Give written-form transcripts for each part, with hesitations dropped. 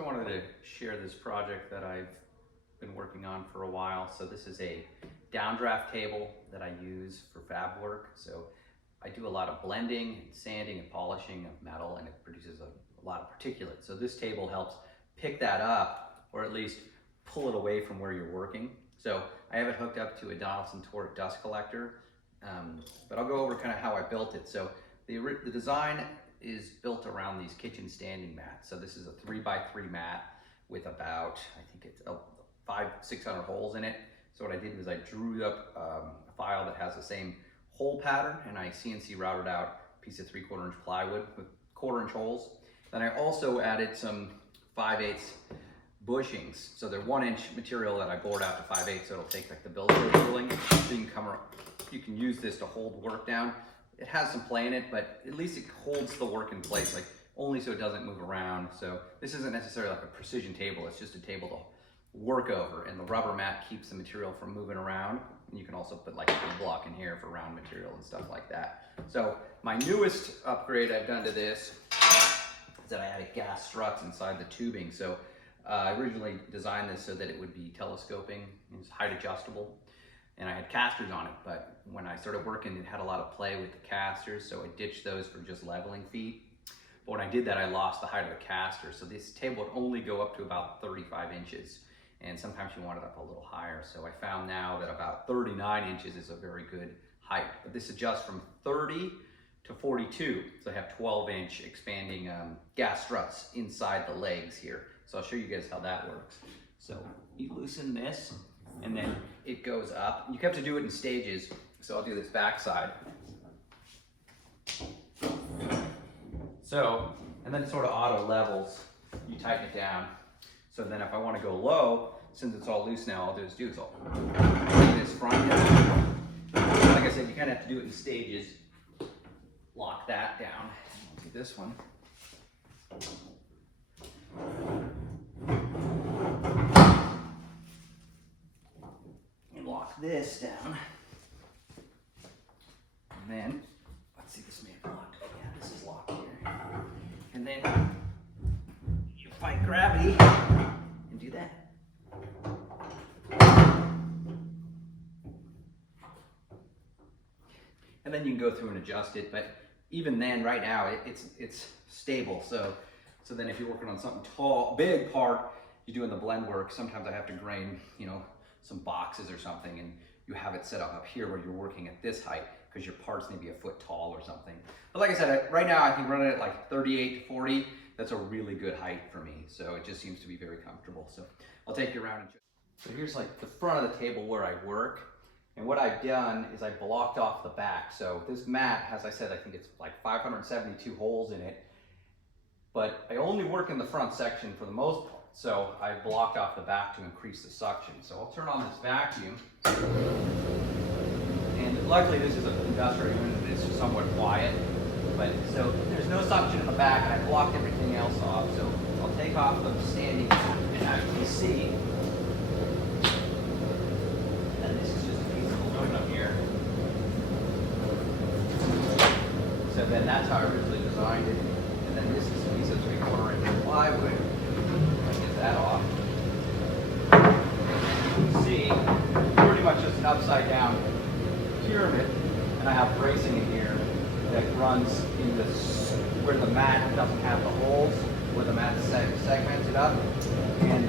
So I wanted to share this project that I've been working on for a while. So this is a downdraft table that I use for fab work. So I do a lot of blending and sanding and polishing of metal, and it produces a lot of particulate. So this table helps pick that up, or at least pull it away from where you're working. So I have it hooked up to a Donaldson torque dust collector, but I'll go over kind of how I built it. So the design is built around these kitchen standing mats. So this is a 3x3 mat with about, I think it's 500-600 holes in it. So what I did was I drew up a file that has the same hole pattern, and I CNC routed out a piece of 3/4 inch plywood with 1/4 inch holes. Then I also added some 5/8 bushings. So they're 1 inch material that I bored out to 5/8, so it'll take like the builder tooling. So you can use this to hold work down. It has some play in it, but at least it holds the work in place, like only so it doesn't move around. So this isn't necessarily like a precision table, it's just a table to work over, and the rubber mat keeps the material from moving around. And you can also put like a block in here for round material and stuff like that. So my newest upgrade I've done to this is that I added gas struts inside the tubing. So I originally designed this so that it would be telescoping, it's height adjustable, and I had casters on it, but when I started working, it had a lot of play with the casters, so I ditched those for just leveling feet. But when I did that, I lost the height of the caster, so this table would only go up to about 35 inches, and sometimes you want it up a little higher. So I found now that about 39 inches is a very good height, but this adjusts from 30 to 42, so I have 12-inch expanding gas struts inside the legs here. So I'll show you guys how that works. So you loosen this, and then it goes up. You have to do it in stages, so I'll do this back side. So, and then it sort of auto levels. You tighten it down. So then if I want to go low, since it's all loose now, all I'll do is I'll bring this front down. Like I said, you kind of have to do it in stages. Lock that down. I'll do this one. And lock this down. And then, let's see, this may have locked. Yeah, this is locked here. And then you fight gravity and do that. And then you can go through and adjust it, but even then, right now, it's stable. So then if you're working on something tall, big part, you're doing the blend work, sometimes I have to grain, some boxes or something, and you have it set up here where you're working at this height because your part's maybe a foot tall or something. But like I said, right now I think running at like 38 to 40, that's a really good height for me. So it just seems to be very comfortable. So I'll take you around and show. So here's like the front of the table where I work. And what I've done is I blocked off the back. So this mat, as I said, I think it's like 572 holes in it, but I only work in the front section for the most part. So I blocked off the back to increase the suction. So I'll turn on this vacuum. And luckily this is an industrial unit, it's somewhat quiet. But so there's no suction in the back, and I blocked everything else off. So I'll take off the standing mat, and as you can see, so then that's how I originally designed it. And then this is a piece of 3/4 inch plywood. I'll get that off. You can see pretty much just an upside down pyramid. And I have bracing in here that runs in this where the mat doesn't have the holes, where the mat segmented up. And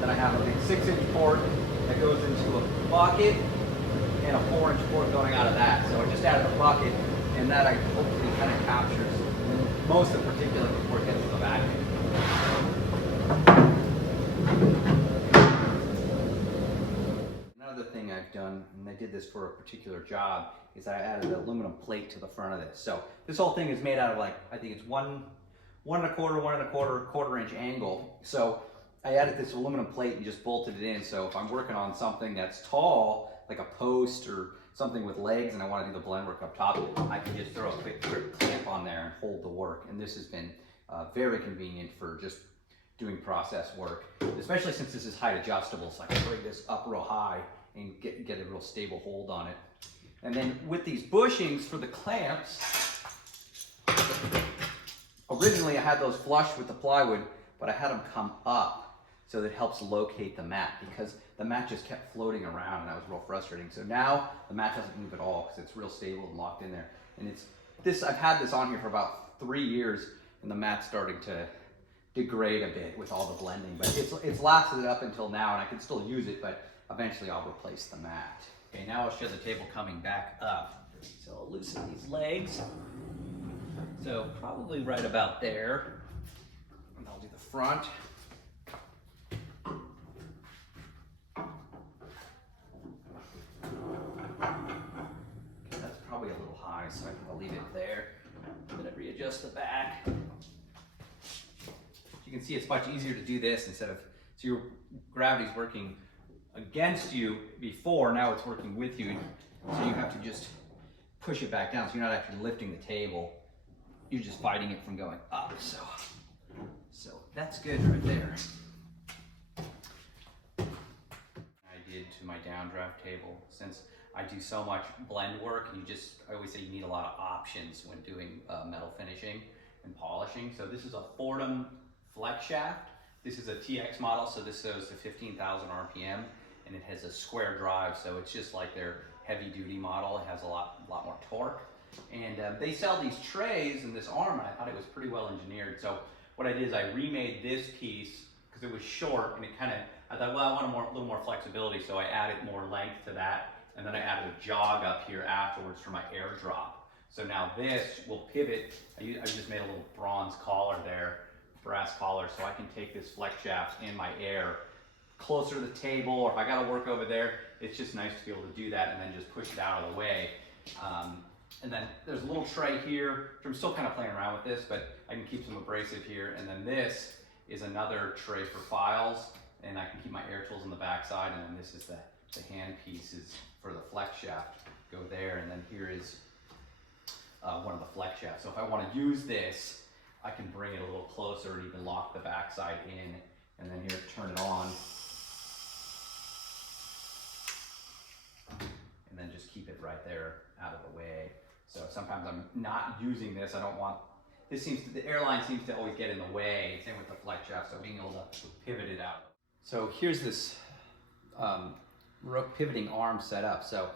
then I have a big 6-inch port that goes into a bucket, and a 4-inch port going out of that. So I just added a bucket, and that I hopefully kind of captures most of the particulate before it gets to the vacuum. Another thing I've done, and I did this for a particular job, is I added an aluminum plate to the front of this. So this whole thing is made out of like, I think it's 1 1/4, 1 1/4, 1/4 inch angle. So I added this aluminum plate and just bolted it in. So if I'm working on something that's tall, like a post or something with legs, and I want to do the blend work up top, I can just throw a quick clamp on there and hold the work. And this has been very convenient for just doing process work, especially since this is height adjustable. So I can bring this up real high and get a real stable hold on it. And then with these bushings for the clamps, originally I had those flush with the plywood, but I had them come up so that it helps locate the mat, because the mat just kept floating around and that was real frustrating. So now the mat doesn't move at all because it's real stable and locked in there. And it's this, I've had this on here for about 3 years and the mat's starting to degrade a bit with all the blending, but it's lasted up until now and I can still use it, but eventually I'll replace the mat. Okay, now I'll show the table coming back up. So I'll loosen these legs. So probably right about there. And I'll do the front. Okay, that's probably a little high, so I'll leave it there. I'm gonna readjust the back. You can see it's much easier to do this instead of, so your gravity's working against you before, now it's working with you. So you have to just push it back down. So you're not actually lifting the table. You're just fighting it from going up. So that's good right there. I did to my downdraft table, since I do so much blend work, and I always say you need a lot of options when doing metal finishing and polishing. So this is a Fordham flex shaft. This is a TX model, so this goes to 15,000 RPM, and it has a square drive, so it's just like their heavy duty model. It has a lot more torque. And they sell these trays in this arm, and I thought it was pretty well engineered. So what I did is I remade this piece because it was short, and I thought, well, I want a little more flexibility, so I added more length to that, and then I added a jog up here afterwards for my air drop. So now this will pivot. I just made a little bronze collar there, brass collar, so I can take this flex shaft in my air closer to the table, or if I gotta work over there, it's just nice to be able to do that and then just push it out of the way. And then there's a little tray here, which I'm still kind of playing around with this, but I can keep some abrasive here. And then this is another tray for files, and I can keep my air tools on the back side. And then this is the hand pieces for the flex shaft go there. And then here is one of the flex shafts. So if I want to use this, I can bring it a little closer and even lock the back side in, and then here, turn it on. And then just keep it right there out of the way. So sometimes I'm not using this. I don't want, the airline seems to always get in the way. Same with the flex shaft, so being able to pivot it out. So here's this pivoting arm set up. So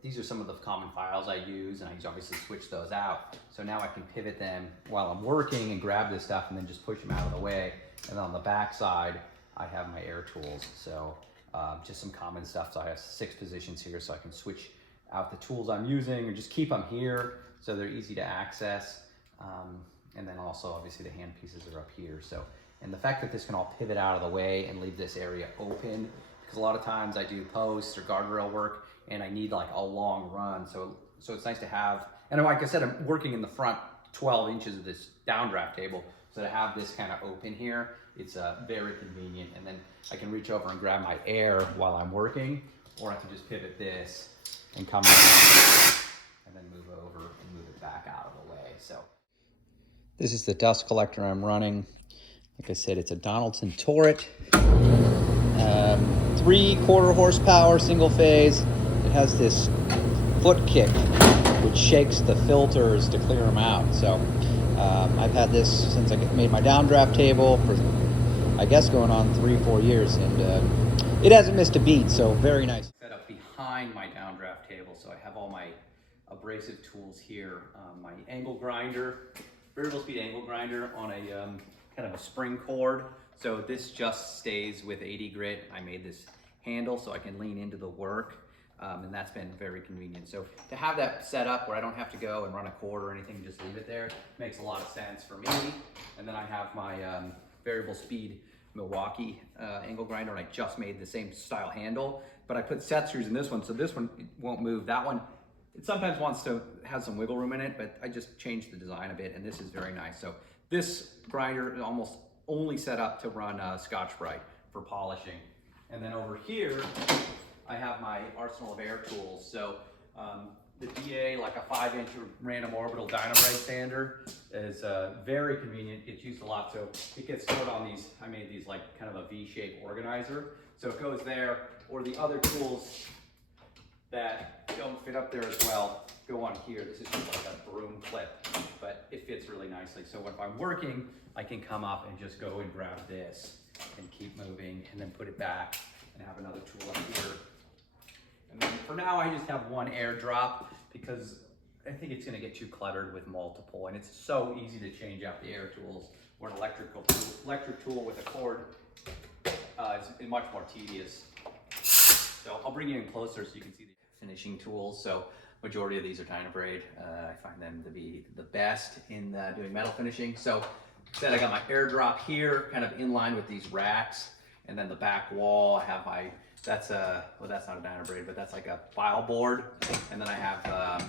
these are some of the common files I use, and I obviously switch those out. So now I can pivot them while I'm working and grab this stuff and then just push them out of the way. And then on the back side, I have my air tools. So just some common stuff. So I have 6 positions here, so I can switch out the tools I'm using or just keep them here so they're easy to access. And then also obviously the hand pieces are up here. So, and the fact that this can all pivot out of the way and leave this area open, because a lot of times I do posts or guardrail work and I need like a long run. So it's nice to have, and like I said, I'm working in the front 12 inches of this downdraft table. So to have this kind of open here, it's very convenient. And then I can reach over and grab my air while I'm working, or I can just pivot this and come in and then move over and move it back out of the way. So this is the dust collector I'm running. Like I said, it's a Donaldson Torrent, 3/4 horsepower, single phase. It has this foot kick, which shakes the filters to clear them out. So I've had this since I made my downdraft table for, I guess, going on 3-4 years, and it hasn't missed a beat, so very nice. Set up behind my downdraft table, so I have all my abrasive tools here. My angle grinder, variable speed angle grinder on a kind of a spring cord. So this just stays with 80 grit. I made this handle so I can lean into the work, and that's been very convenient. So to have that set up where I don't have to go and run a cord or anything, just leave it there, makes a lot of sense for me. And then I have my variable speed Milwaukee angle grinder, and I just made the same style handle, but I put set screws in this one, so this one won't move. That one, it sometimes wants to have some wiggle room in it, but I just changed the design a bit, and this is very nice. So this grinder is almost only set up to run Scotch-Brite for polishing. And then over here, I have my arsenal of air tools. So the DA, like a 5-inch random orbital Dynabrade sander, is very convenient. Gets used a lot. So it gets stored on these, I made these like kind of a V-shaped organizer. So it goes there, or the other tools that don't fit up there as well. go on here. This is just like a broom clip, but it fits really nicely. So if I'm working, I can come up and just go and grab this and keep moving and then put it back and have another tool up here. And then for now, I just have one airdrop because I think it's gonna get too cluttered with multiple, and it's so easy to change out the air tools, where an electric tool with a cord is much more tedious. So I'll bring you in closer so you can see the finishing tools. So majority of these are Dynabrade. I find them to be the best in doing metal finishing. So instead I got my airdrop here, kind of in line with these racks, and then the back wall, I have my, that's well, that's not a Dynabrade, but that's like a file board. And then I have,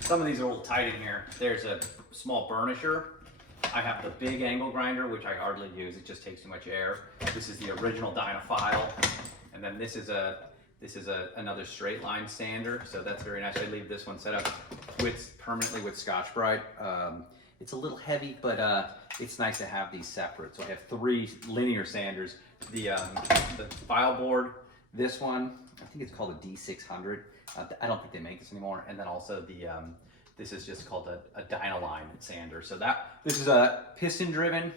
some of these are a little tight in here. There's a small burnisher. I have the big angle grinder, which I hardly use. It just takes too much air. This is the original Dynafile. And then this is another straight line sander. So that's very nice. I leave this one set up permanently with Scotch-Brite. It's a little heavy, but it's nice to have these separate. So I have 3 linear sanders. The file board, this one, I think it's called a D600. I don't think they make this anymore. And then also this is just called a Dynaline sander. So this is a piston driven.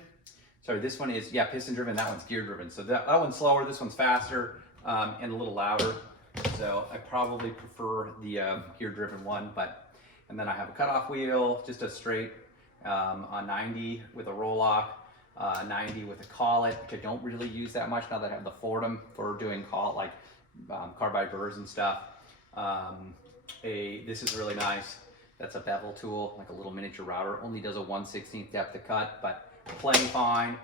Sorry, this one is, piston driven, that one's gear driven. So that one's slower, this one's faster, and a little louder. So I probably prefer the gear driven one, and then I have a cutoff wheel, just a straight on 90 with a roll lock, 90 with a collet, which I don't really use that much now that I have the Fordham for doing carbide burrs and stuff. This is really nice. That's a bevel tool, like a little miniature router. Only does a 1/16 depth of cut, but playing fine.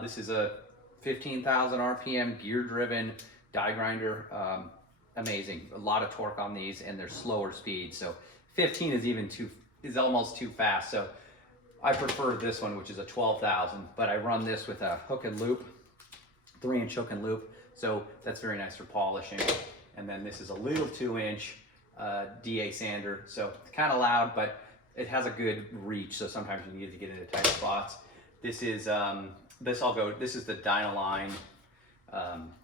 This is a 15,000 RPM gear driven die grinder. Amazing. A lot of torque on these, and they're slower speed. So 15 is almost too fast. So I prefer this one, which is a 12,000, but I run this with a hook and loop, 3-inch hook and loop. So that's very nice for polishing. And then this is a little 2-inch DA sander. So it's kind of loud, but it has a good reach. So sometimes you need to get into tight spots. This is this is the Dynaline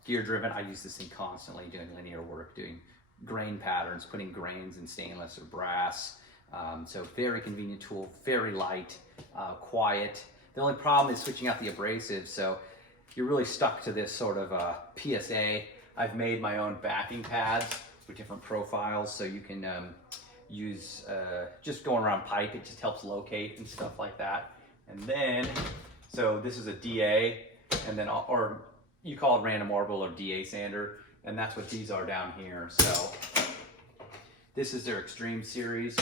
gear driven. I use this thing constantly doing linear work, doing grain patterns, putting grains in stainless or brass. So very convenient tool, very light, quiet. The only problem is switching out the abrasives. So you're really stuck to this sort of PSA. I've made my own backing pads with different profiles, so you can use just going around pipe. It just helps locate and stuff like that. And then, so this is a DA, and then, or you call it random orbital or DA sander, and that's what these are down here. So this is their Extreme series.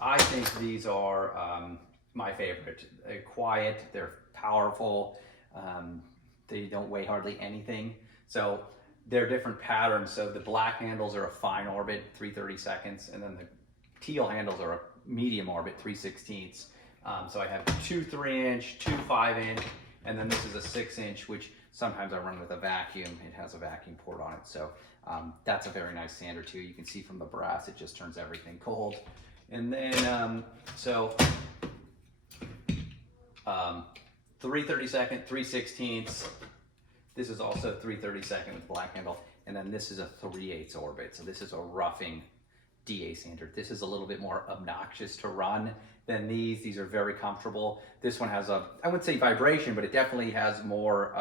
I think these are my favorite. They're quiet, they're powerful, they don't weigh hardly anything. So they're different patterns. So the black handles are a fine orbit, 3/32, and then the teal handles are a medium orbit, 3/16. So I have 2 3-inch, 2 5-inch, and then this is a 6-inch, which sometimes I run with a vacuum. It has a vacuum port on it. So that's a very nice sander too. You can see from the brass, it just turns everything cold. And then, 3/32, 3/16. This is also 3/32 with black handle. And then this is a 3/8 orbit. So this is a roughing DA sander. This is a little bit more obnoxious to run than these. These are very comfortable. This one has I wouldn't say vibration, but it definitely has more,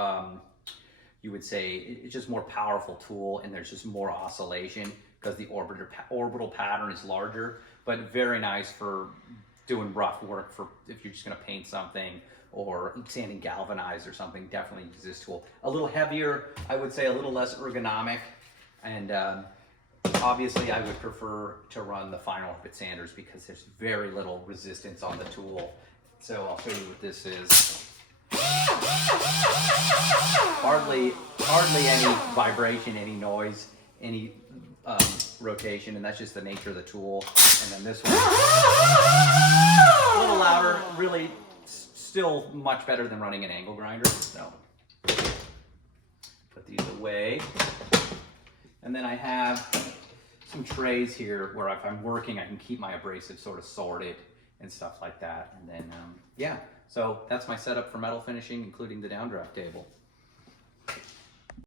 you would say, it's just more powerful tool, and there's just more oscillation because the orbital pattern is larger, but very nice for doing rough work, for if you're just gonna paint something or sanding galvanized or something. Definitely use this tool. A little heavier, I would say, a little less ergonomic, and obviously I would prefer to run the fine orbit sanders because there's very little resistance on the tool. So I'll show you what this is. Hardly any vibration, any noise, any rotation, and that's just the nature of the tool. And then this one, a little louder, really still much better than running an angle grinder. So put these away. And then I have some trays here where if I'm working, I can keep my abrasives sort of sorted and stuff like that. And then, yeah, so that's my setup for metal finishing, including the downdraft table.